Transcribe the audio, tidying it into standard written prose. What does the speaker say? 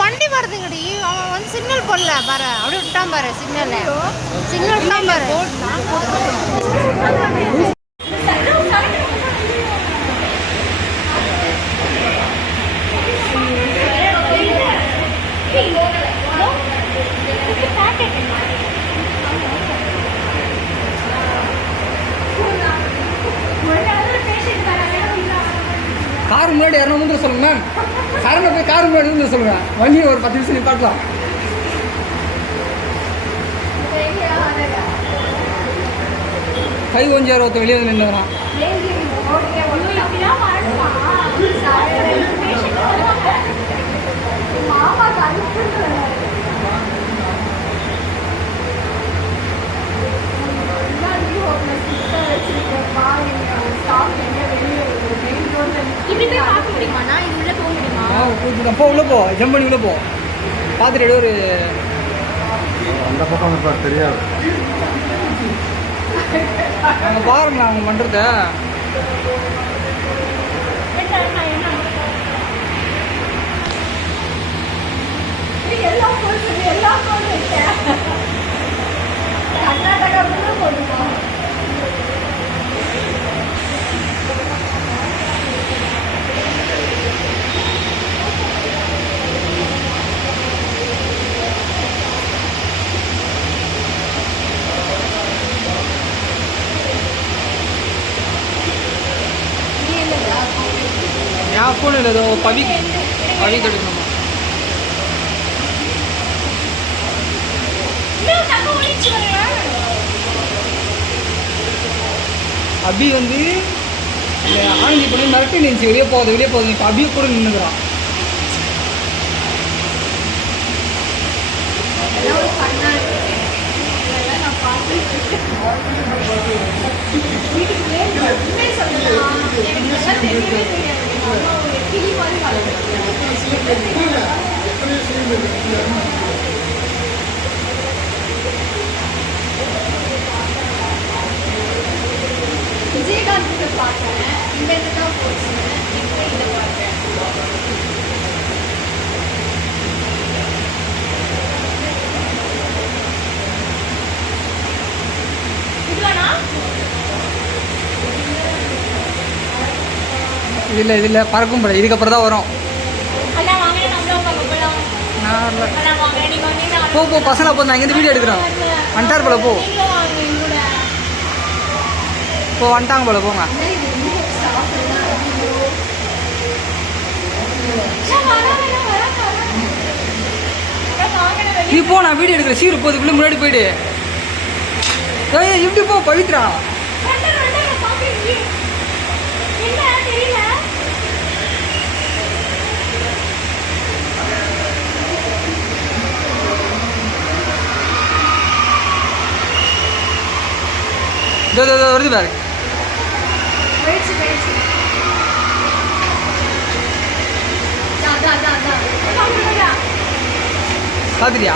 வண்டி வருதுங்கடி. அவன் வந்து சிக்னல் போடல பாரு, அப்படியே விட்டான் பாரு. சிக்னல் தான் பாரு. கார் முன்னாடி இரநூறு சொல்லுங்க மேம். கரண்ட் போய் கார் முன்னாடி இருந்து சொல்லுங்க. வண்டியை ஒரு 10 நிமிஷம் நிப்பாட்டலாம். கை கொஞ்சம் 60 வெளியே வந்து நின்றுறான். போ உள்ள போ, ஜம்ப் பண்ணி உள்ள போ. பார்த்துட்டு ஒரு அந்த பக்கம் தெரியாது. அவங்க பாருங்க அவங்க பண்றத. என் ஃபோன் இல்லை, ஏதோ பவி எடுக்கணுமா? அபி வந்து ஆனந்தி பண்ணி மிரட்டி நினைச்சு வெளியே போகுது. இப்போ அபி கூட நின்றுக்கிறான். விஜயகாந்த் பார்த்தேன், இந்த தான் போச்சு. இப்போ இதை பார்த்தேன். இதில் பறக்கும் படம் இதுக்கப்புறம் தான் வரும். போ பசங்க போ, நான் இங்கேருந்து வீடியோ எடுக்கிறோம். வந்துட்டார் போல போ வந்துட்டாங்க போல போங்க. நீ போ, நான் வீடியோ எடுக்கிறேன். சீரு போதுக்குள்ள முன்னாடி போயிடு. எப்படி போ பவித்ரா. வருது பாரு. பாத்துறியா?